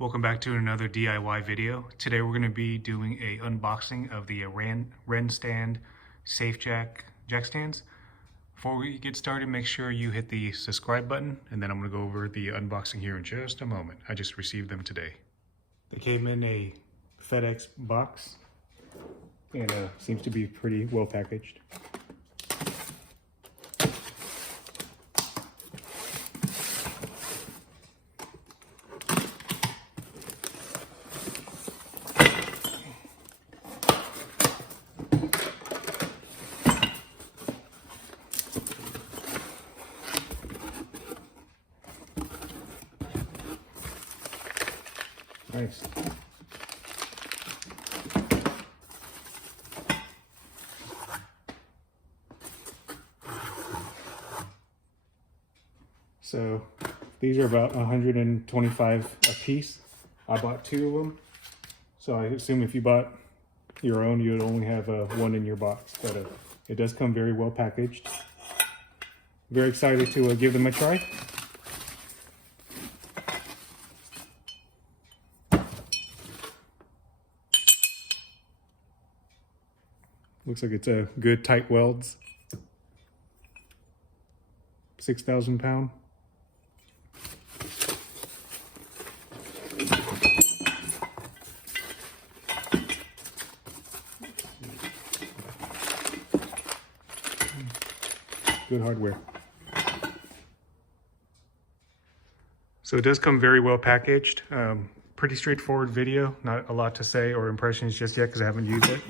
Welcome back to another DIY video. Today we're going to be doing a unboxing of the Rennstand safe jack stands. Before we get started, make sure you hit the subscribe button, and then I'm going to go over the unboxing here in just a moment. I just received them today. They came in a FedEx box and seems to be pretty well packaged. Nice. So these are about 125 a piece. I bought 2 of them. So I assume if you bought your own, you'd only have one in your box. But it does come very well packaged. Very excited to give them a try. Looks like it's a good tight welds. 6,000 pound. Good hardware. So it does come very well packaged. Pretty straightforward video. Not a lot to say or impressions just yet because I haven't used it.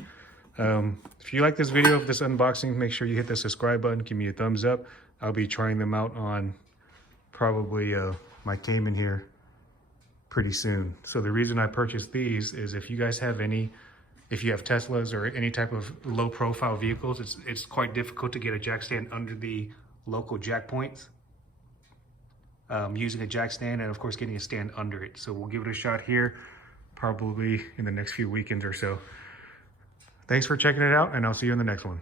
If you like this video of this unboxing, make sure you hit the subscribe button, give me a thumbs up. I'll be trying them out on probably my Cayman here pretty soon. So the reason I purchased these is if you guys have if you have Teslas or any type of low profile vehicles, it's quite difficult to get a jack stand under the local jack points. Using a jack stand and of course getting a stand under it. So we'll give it a shot here probably in the next few weekends or so. Thanks for checking it out, and I'll see you in the next one.